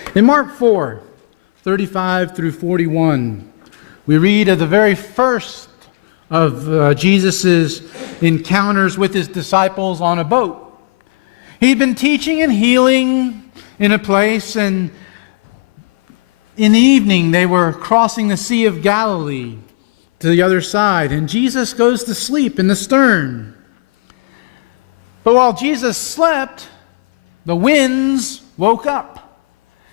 In Mark 4, 35 through 41, we read of the very first of Jesus' encounters with his disciples on a boat. He'd been teaching and healing in a place, and in the evening they were crossing the Sea of Galilee to the other side, and Jesus goes to sleep in the stern. But while Jesus slept, the winds woke up.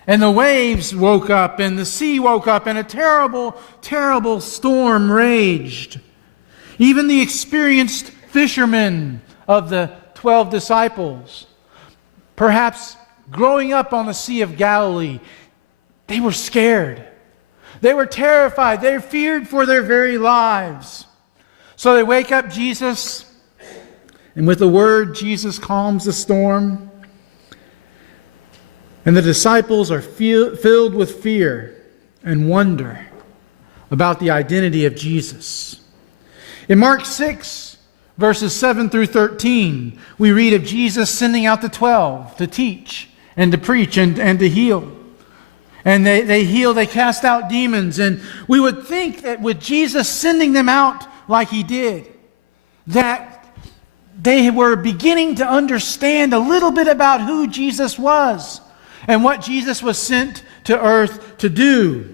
And the waves woke up, and the sea woke up, and a terrible, terrible storm raged. Even the experienced fishermen of the 12 disciples, perhaps growing up on the Sea of Galilee, they were scared. They were terrified. They feared for their very lives. So they wake up Jesus, and with a word, Jesus calms the storm. And the disciples are filled with fear and wonder about the identity of Jesus. In Mark 6, verses 7 through 13, we read of Jesus sending out the 12 to teach and to preach and to heal. And they heal, they cast out demons. And we would think that with Jesus sending them out like he did, that they were beginning to understand a little bit about who Jesus was and what Jesus was sent to earth to do.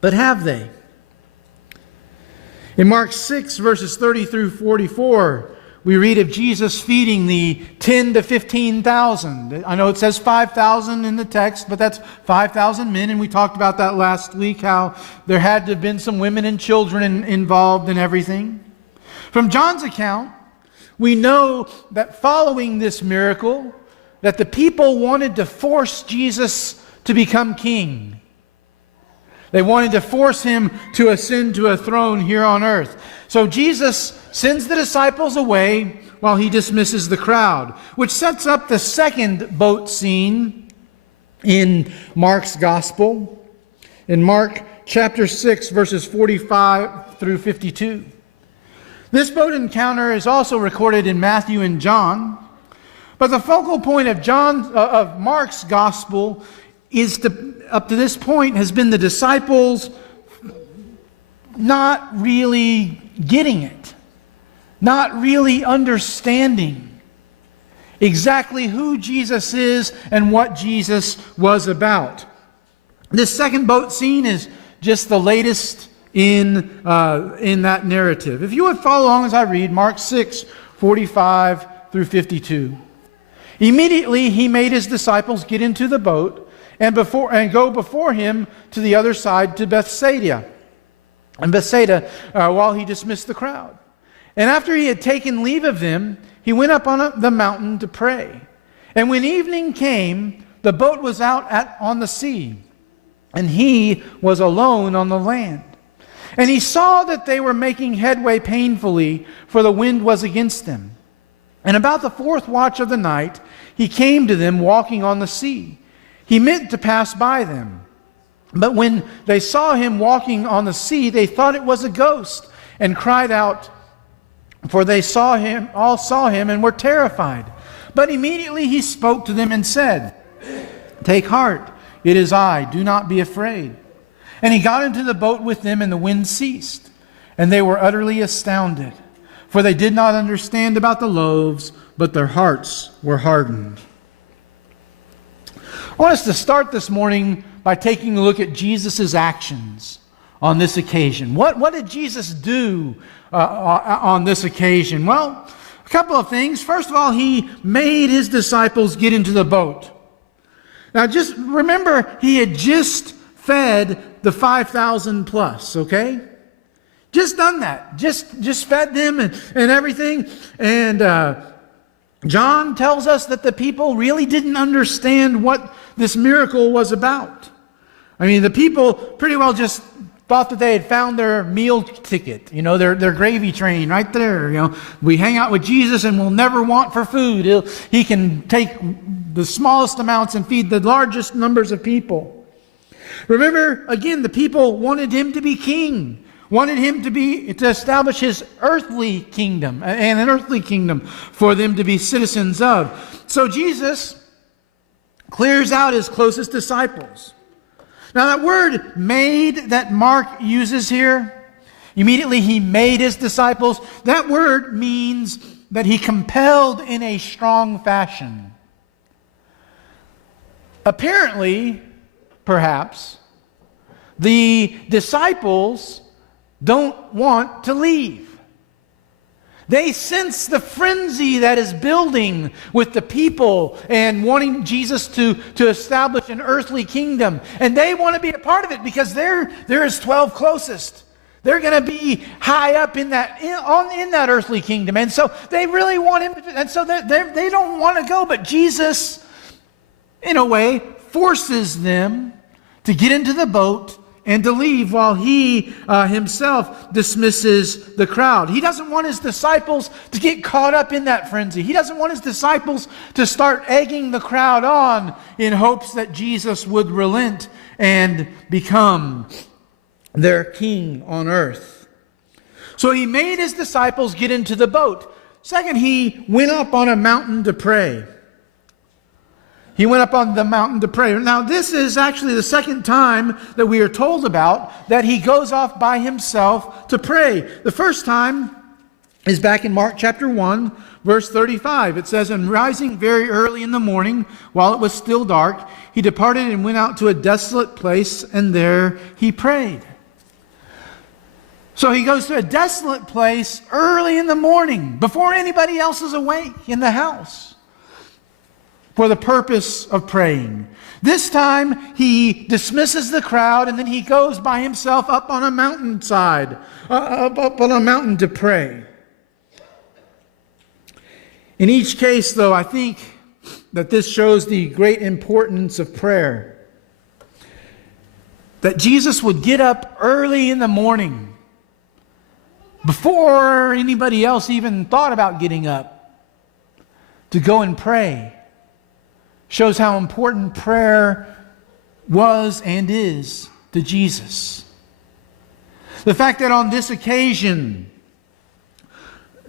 But have they? In Mark 6, verses 30 through 44, we read of Jesus feeding the 10 to 15,000. I know it says 5,000 in the text, but that's 5,000 men, and we talked about that last week, how there had to have been some women and children involved in everything. From John's account, we know that following this miracle, that the people wanted to force Jesus to become king. They wanted to force him to ascend to a throne here on earth. So Jesus sends the disciples away while he dismisses the crowd, which sets up the second boat scene in Mark's gospel. In Mark chapter 6, verses 45 through 52. This boat encounter is also recorded in Matthew and John. But the focal point of Mark's gospel is up to this point has been the disciples not really getting it, not really understanding exactly who Jesus is and what Jesus was about. This second boat scene is just the latest in that narrative. If you would follow along as I read Mark 6, 45 through 52. Immediately he made his disciples get into the boat and go before him to the other side to Bethsaida. While he dismissed the crowd. And after he had taken leave of them, he went up on the mountain to pray. And when evening came, the boat was out on the sea, and he was alone on the land. And he saw that they were making headway painfully, for the wind was against them. And about the fourth watch of the night, he came to them walking on the sea. He meant to pass by them. But when they saw him walking on the sea, they thought it was a ghost and cried out, for they all saw him and were terrified. But immediately he spoke to them and said, "Take heart, it is I, do not be afraid." And he got into the boat with them, and the wind ceased. And they were utterly astounded, for they did not understand about the loaves, but their hearts were hardened. I want us to start this morning by taking a look at Jesus' actions on this occasion. What did Jesus do on this occasion? Well, a couple of things. First of all, he made his disciples get into the boat. Now just remember, he had just fed the 5,000 plus, okay? Just done that. Just fed them and everything. And John tells us that the people really didn't understand what this miracle was about. I mean, the people pretty well just thought that they had found their meal ticket, their gravy train right there. We hang out with Jesus and we'll never want for food. He can take the smallest amounts and feed the largest numbers of people. Remember, again, the people wanted him to be king, wanted him to establish his earthly kingdom, and an earthly kingdom for them to be citizens of. So Jesus clears out his closest disciples. Now that word made that Mark uses here, immediately he made his disciples, that word means that he compelled in a strong fashion. Apparently, perhaps, the disciples don't want to leave. They sense the frenzy that is building with the people and wanting Jesus to establish an earthly kingdom. And they want to be a part of it because they're his 12 closest. They're going to be high up in that earthly kingdom. And so they really want him. And so they don't want to go. But Jesus, in a way, forces them to get into the boat and to leave while he himself dismisses the crowd. He doesn't want his disciples to get caught up in that frenzy. He doesn't want his disciples to start egging the crowd on in hopes that Jesus would relent and become their king on earth. So he made his disciples get into the boat. Second, he went up on a mountain to pray. He went up on the mountain to pray. Now, this is actually the second time that we are told about that he goes off by himself to pray. The first time is back in Mark chapter 1, verse 35. It says, "And rising very early in the morning, while it was still dark, he departed and went out to a desolate place, and there he prayed." So he goes to a desolate place early in the morning, before anybody else is awake in the house, for the purpose of praying. This time he dismisses the crowd, and then he goes by himself up on a mountainside, up on a mountain to pray. In each case, though, I think that this shows the great importance of prayer. That Jesus would get up early in the morning, before anybody else even thought about getting up, to go and pray. Shows how important prayer was and is to Jesus. The fact that on this occasion,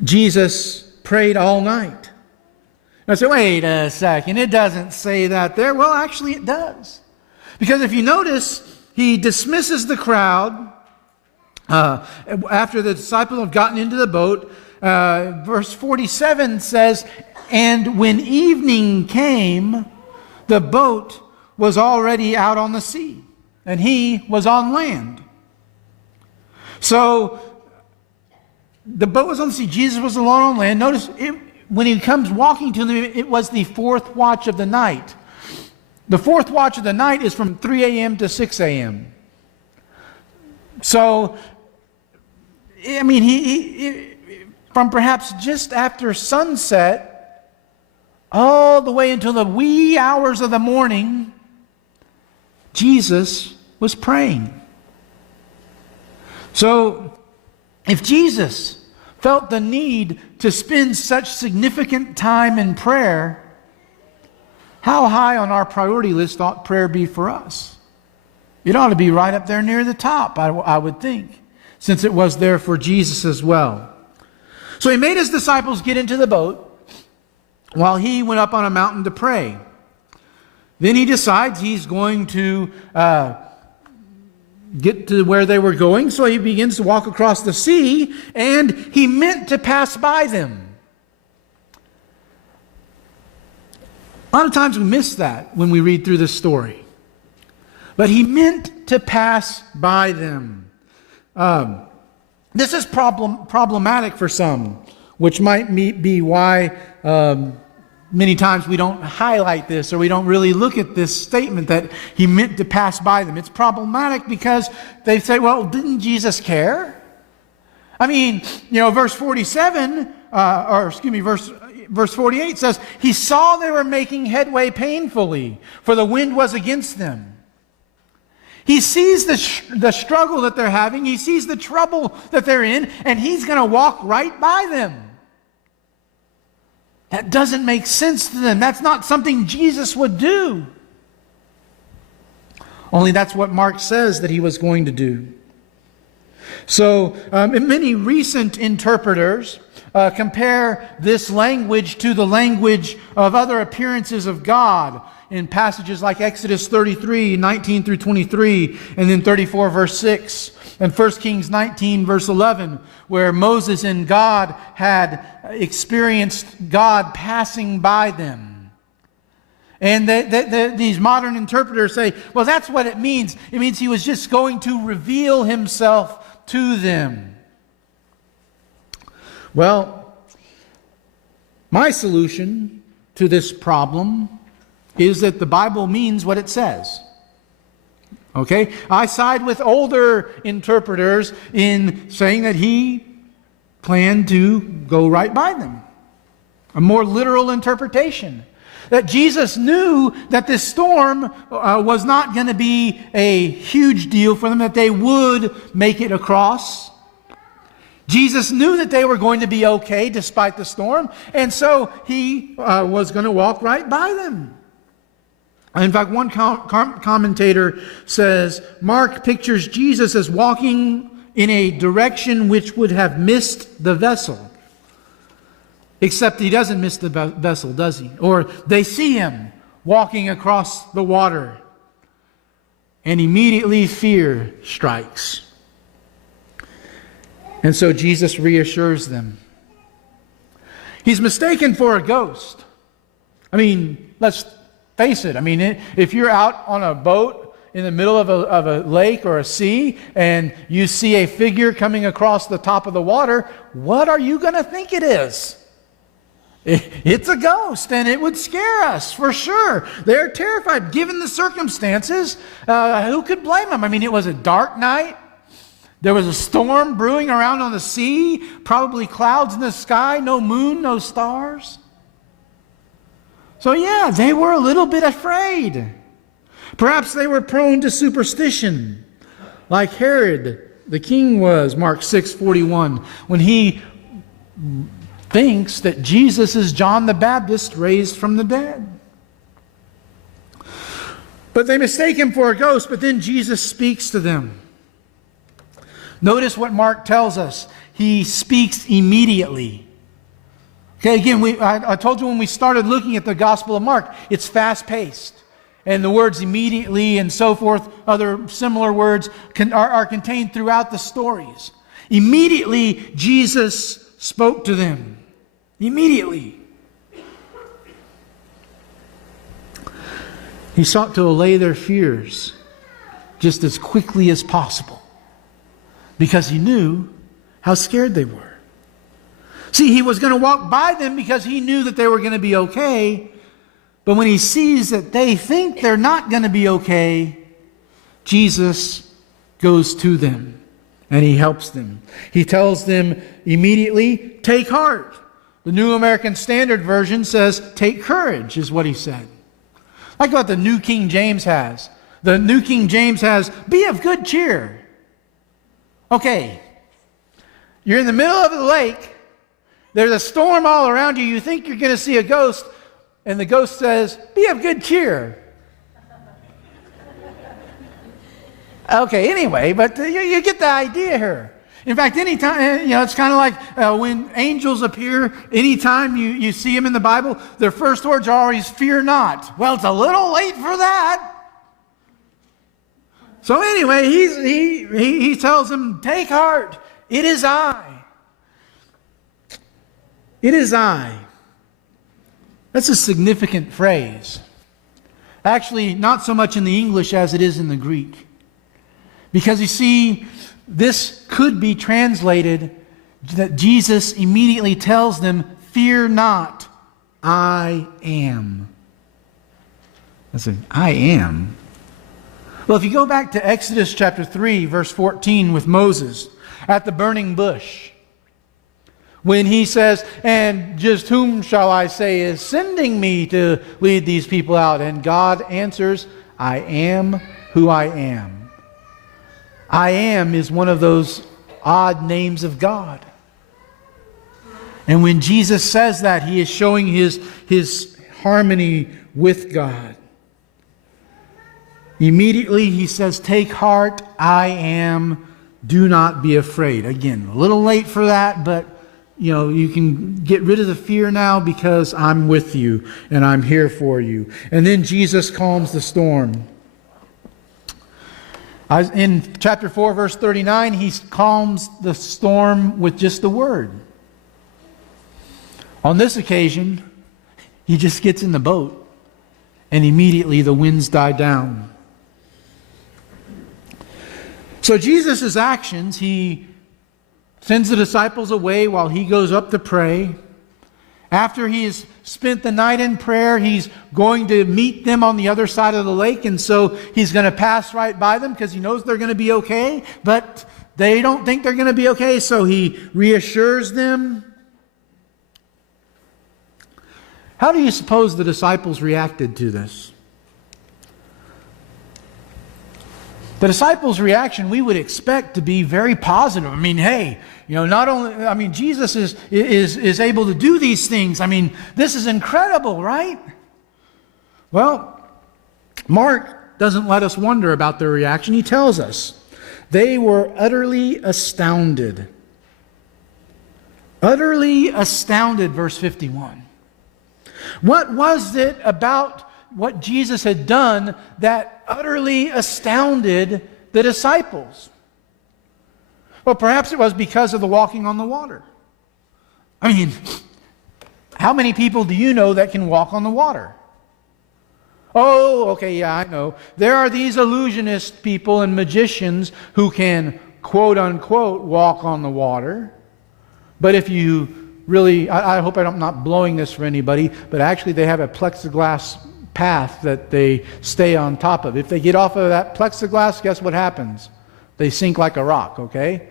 Jesus prayed all night. Now say, wait a second, it doesn't say that there. Well, actually it does. Because if you notice, he dismisses the crowd after the disciples have gotten into the boat. Verse 47 says, "And when evening came, the boat was already out on the sea, and he was on land." So the boat was on the sea. Jesus was alone on land. Notice when he comes walking to them, it was the fourth watch of the night. The fourth watch of the night is from 3 a.m. to 6 a.m. So, I mean, he from perhaps just after sunset all the way until the wee hours of the morning, Jesus was praying. So, if Jesus felt the need to spend such significant time in prayer, how high on our priority list ought prayer be for us? It ought to be right up there near the top, I would think, since it was there for Jesus as well. So he made his disciples get into the boat while he went up on a mountain to pray. Then he decides he's going to get to where they were going, so he begins to walk across the sea, and he meant to pass by them. A lot of times we miss that when we read through this story. But he meant to pass by them. This is problematic for some, which might be why many times we don't highlight this, or we don't really look at this statement that he meant to pass by them. It's problematic because they say, well, didn't Jesus care? I mean, verse 47, verse 48 says, he saw they were making headway painfully, for the wind was against them. He sees the struggle that they're having. He sees the trouble that they're in, and he's going to walk right by them. That doesn't make sense to them. That's not something Jesus would do. Only that's what Mark says that he was going to do. So many recent interpreters compare this language to the language of other appearances of God in passages like Exodus 33, 19 through 23, and then 34, verse 6, and 1 Kings 19, verse 11, where Moses and God had experienced God passing by them. And these modern interpreters say, well, that's what it means. It means he was just going to reveal himself to them. Well, my solution to this problem is that the Bible means what it says. Okay? I side with older interpreters in saying that he planned to go right by them. A more literal interpretation. That Jesus knew that this storm was not going to be a huge deal for them, that they would make it across. Jesus knew that they were going to be okay despite the storm, and so he was going to walk right by them. In fact, one commentator says, Mark pictures Jesus as walking in a direction which would have missed the vessel. Except he doesn't miss the vessel, does he? Or they see him walking across the water, and immediately fear strikes. And so Jesus reassures them. He's mistaken for a ghost. I mean, let's face it. I mean, if you're out on a boat in the middle of a lake or a sea, and you see a figure coming across the top of the water, what are you going to think it is? It's a ghost, and it would scare us, for sure. They're terrified, given the circumstances. Who could blame them? I mean, it was a dark night. There was a storm brewing around on the sea, probably clouds in the sky, no moon, no stars. So yeah, they were a little bit afraid. Perhaps they were prone to superstition, like Herod the king was, Mark 6:41, when he thinks that Jesus is John the Baptist raised from the dead. But they mistake him for a ghost, but then Jesus speaks to them. Notice what Mark tells us. He speaks immediately. Okay, again, I told you when we started looking at the Gospel of Mark, it's fast-paced. And the words immediately and so forth, other similar words, are contained throughout the stories. Immediately, Jesus spoke to them. Immediately. He sought to allay their fears just as quickly as possible, because he knew how scared they were. See, he was going to walk by them because he knew that they were going to be okay. But when he sees that they think they're not going to be okay, Jesus goes to them and he helps them. He tells them immediately, take heart. The New American Standard Version says, take courage, is what he said. Like what the New King James has. The New King James has, be of good cheer. Okay, you're in the middle of the lake. There's a storm all around you. You think you're going to see a ghost. And the ghost says, be of good cheer. Okay, anyway, but you get the idea here. In fact, anytime, it's kind of like when angels appear, anytime you see them in the Bible, their first words are always, fear not. Well, it's a little late for that. So anyway, he tells them, take heart. It is I. It is I. That's a significant phrase. Actually, not so much in the English as it is in the Greek. Because you see, this could be translated that Jesus immediately tells them, fear not, I am. That's I am. Well, if you go back to Exodus chapter 3, verse 14 with Moses at the burning bush, when he says, and just whom shall I say is sending me to lead these people out? And God answers, I am who I am. I am is one of those odd names of God. And when Jesus says that, he is showing his harmony with God. Immediately he says, take heart, I am Do not be afraid. Again, a little late for that, but you can get rid of the fear now because I'm with you and I'm here for you. And then Jesus calms the storm. In chapter 4, verse 39, he calms the storm with just the word. On this occasion, he just gets in the boat and immediately the winds die down. So Jesus' actions, he sends the disciples away while he goes up to pray. After he has spent the night in prayer, he's going to meet them on the other side of the lake, and so he's going to pass right by them because he knows they're going to be okay, but they don't think they're going to be okay, so he reassures them. How do you suppose the disciples reacted to this? The disciples' reaction we would expect to be very positive. I mean, hey, not only, Jesus is able to do these things. This is incredible, right? Well, Mark doesn't let us wonder about their reaction. He tells us they were utterly astounded. Utterly astounded, verse 51. What was it about what Jesus had done that utterly astounded the disciples? Well, perhaps it was because of the walking on the water. How many people do you know that can walk on the water? Oh, okay, yeah, I know. There are these illusionist people and magicians who can, quote unquote, walk on the water. But if you really, I hope I'm not blowing this for anybody, but actually they have a plexiglass path that they stay on top of. If they get off of that plexiglass, guess what happens? They sink like a rock, okay?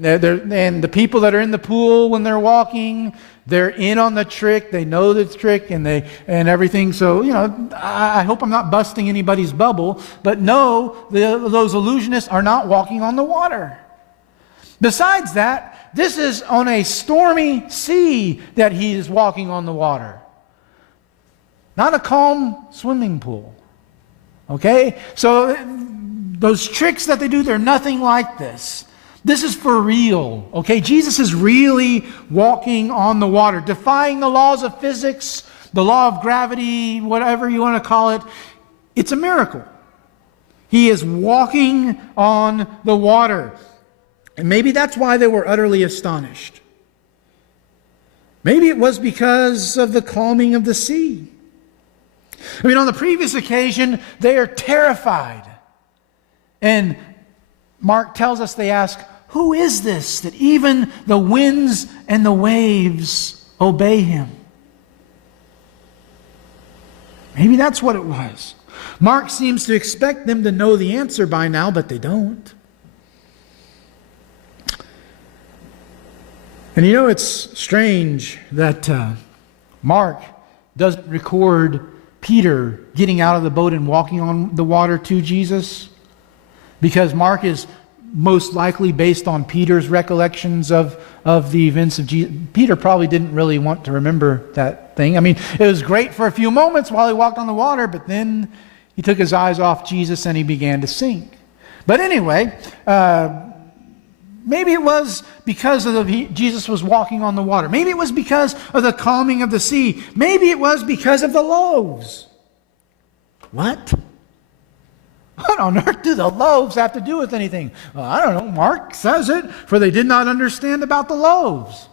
And the people that are in the pool when they're walking, they're in on the trick. They know the trick and everything. So, I hope I'm not busting anybody's bubble, but no, those illusionists are not walking on the water. Besides that, this is on a stormy sea that he is walking on the water. Not a calm swimming pool. Okay? So those tricks that they do, they're nothing like this. This is for real. Okay? Jesus is really walking on the water, defying the laws of physics, the law of gravity, whatever you want to call it. It's a miracle. He is walking on the water. And maybe that's why they were utterly astonished. Maybe it was because of the calming of the sea. On the previous occasion, they are terrified. And Mark tells us they ask, who is this that even the winds and the waves obey him? Maybe that's what it was. Mark seems to expect them to know the answer by now, but they don't. And it's strange that Mark doesn't record Peter getting out of the boat and walking on the water to Jesus, because Mark is most likely based on Peter's recollections of the events of Jesus. Peter probably didn't really want to remember that thing. It was great for a few moments while he walked on the water, but then he took his eyes off Jesus and he began to sink. But anyway, maybe it was because Jesus was walking on the water. Maybe it was because of the calming of the sea. Maybe it was because of the loaves. What? What on earth do the loaves have to do with anything? Well, I don't know. Mark says it, for they did not understand about the loaves.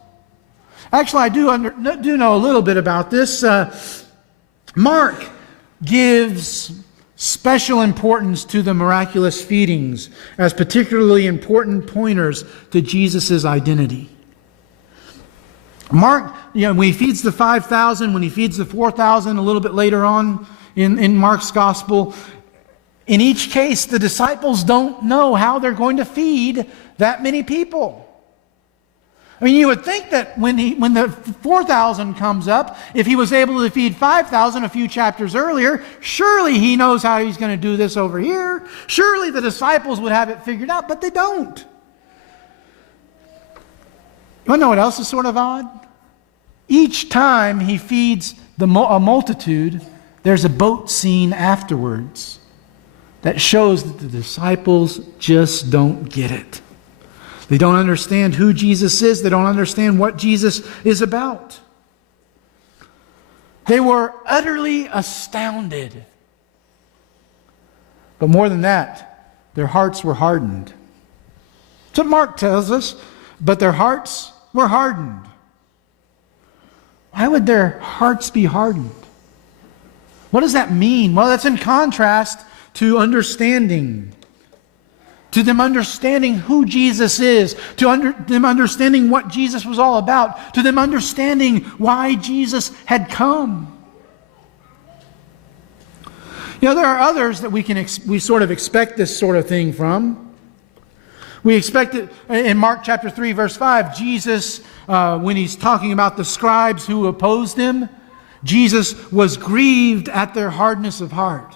Actually, I do know a little bit about this. Mark gives special importance to the miraculous feedings as particularly important pointers to Jesus' identity. Mark, when he feeds the 5,000, when he feeds the 4,000 a little bit later on in Mark's gospel, in each case, the disciples don't know how they're going to feed that many people. You would think that when the 4,000 comes up, if he was able to feed 5,000 a few chapters earlier, surely he knows how he's going to do this over here. Surely the disciples would have it figured out, but they don't. You want to know what else is sort of odd? Each time he feeds a multitude, there's a boat scene afterwards that shows that the disciples just don't get it. They don't understand who Jesus is. They don't understand what Jesus is about. They were utterly astounded. But more than that, their hearts were hardened. So Mark tells us, but their hearts were hardened. Why would their hearts be hardened? What does that mean? Well, that's in contrast to understanding. To them understanding who Jesus is. To them understanding what Jesus was all about. To them understanding why Jesus had come. You know, there are others that we sort of expect this sort of thing from. We expect it in Mark chapter 3, verse 5. Jesus, when he's talking about the scribes who opposed him, Jesus was grieved at their hardness of heart.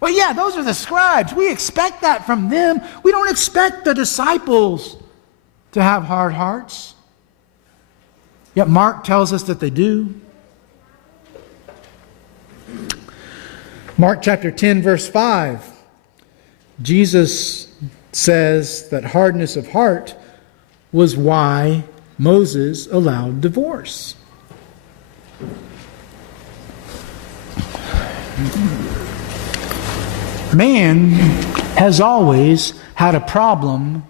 Well, yeah, those are the scribes. We expect that from them. We don't expect the disciples to have hard hearts. Yet Mark tells us that they do. Mark chapter 10, verse 5. Jesus says that hardness of heart was why Moses allowed divorce. Man has always had a problem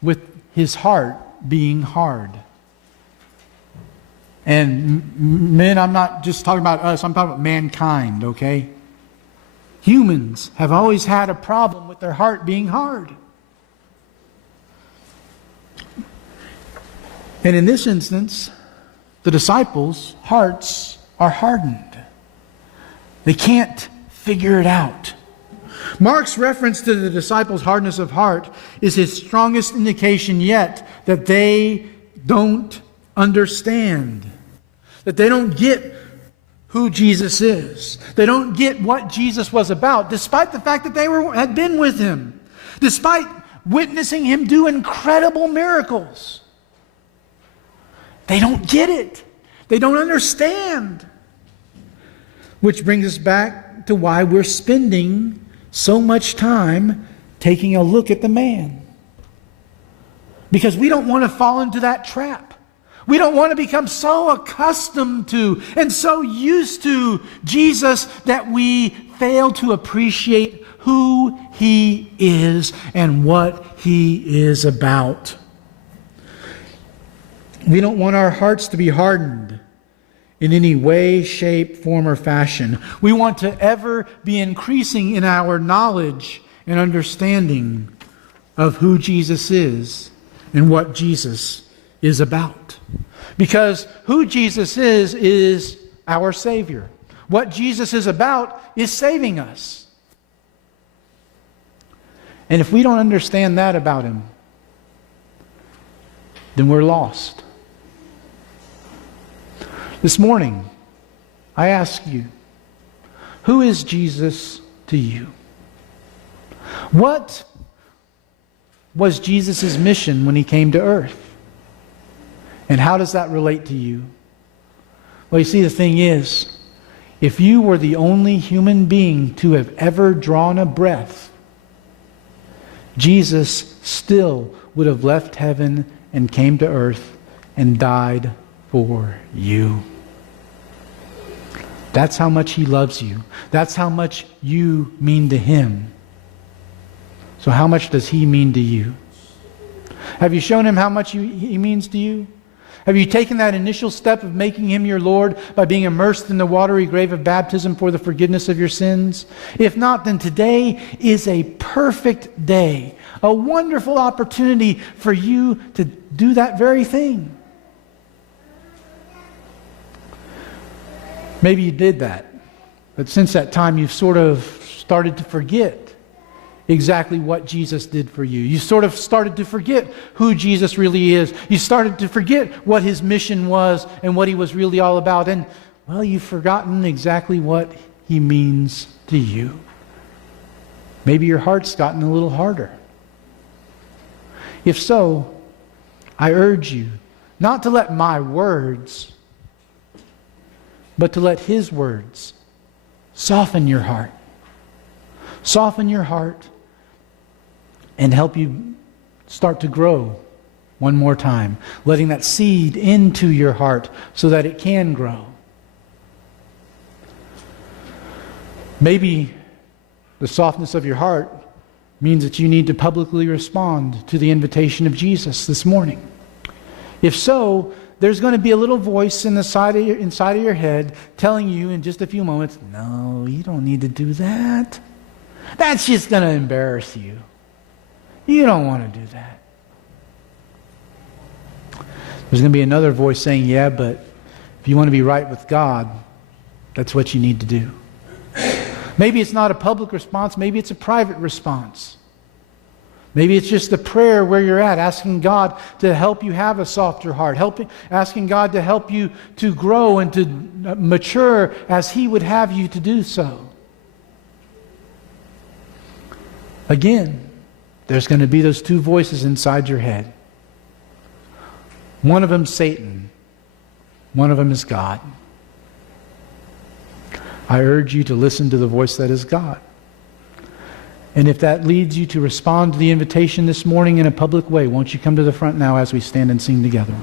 with his heart being hard. And men, I'm not just talking about us, I'm talking about mankind, okay? Humans have always had a problem with their heart being hard. And in this instance, the disciples' hearts are hardened. They can't figure it out. Mark's reference to the disciples' hardness of heart is his strongest indication yet that they don't understand. That they don't get who Jesus is. They don't get what Jesus was about, despite the fact that they had been with him. Despite witnessing him do incredible miracles. They don't get it. They don't understand. Which brings us back to why we're spending so much time taking a look at the man. Because we don't want to fall into that trap. We don't want to become so accustomed to and so used to Jesus that we fail to appreciate who he is and what he is about. We don't want our hearts to be hardened in any way, shape, form, or fashion. We want to ever be increasing in our knowledge and understanding of who Jesus is and what Jesus is about. Because who Jesus is our Savior. What Jesus is about is saving us. And if we don't understand that about him, then we're lost. This morning, I ask you, who is Jesus to you? What was Jesus' mission when he came to earth? And how does that relate to you? Well, you see, the thing is, if you were the only human being to have ever drawn a breath, Jesus still would have left heaven and came to earth and died for you. That's how much he loves you. That's how much you mean to him. So how much does he mean to you? Have you shown him how much he means to you? Have you taken that initial step of making him your Lord by being immersed in the watery grave of baptism for the forgiveness of your sins? If not, then today is a perfect day, a wonderful opportunity for you to do that very thing. Maybe you did that, but since that time you've sort of started to forget exactly what Jesus did for you. You sort of started to forget who Jesus really is. You started to forget what his mission was and what he was really all about. And, well, you've forgotten exactly what he means to you. Maybe your heart's gotten a little harder. If so, I urge you not to let my words, but to let his words soften your heart. Soften your heart and help you start to grow one more time, letting that seed into your heart so that it can grow. Maybe the softness of your heart means that you need to publicly respond to the invitation of Jesus this morning. If so, there's going to be a little voice inside of your head telling you in just a few moments, no, you don't need to do that. That's just going to embarrass you. You don't want to do that. There's going to be another voice saying, yeah, but if you want to be right with God, that's what you need to do. Maybe it's not a public response. Maybe it's a private response. Maybe it's just a prayer where you're at, asking God to help you have a softer heart, asking God to help you to grow and to mature as He would have you to do so. Again, there's going to be those two voices inside your head. One of them is Satan. One of them is God. I urge you to listen to the voice that is God. And if that leads you to respond to the invitation this morning in a public way, won't you come to the front now as we stand and sing together?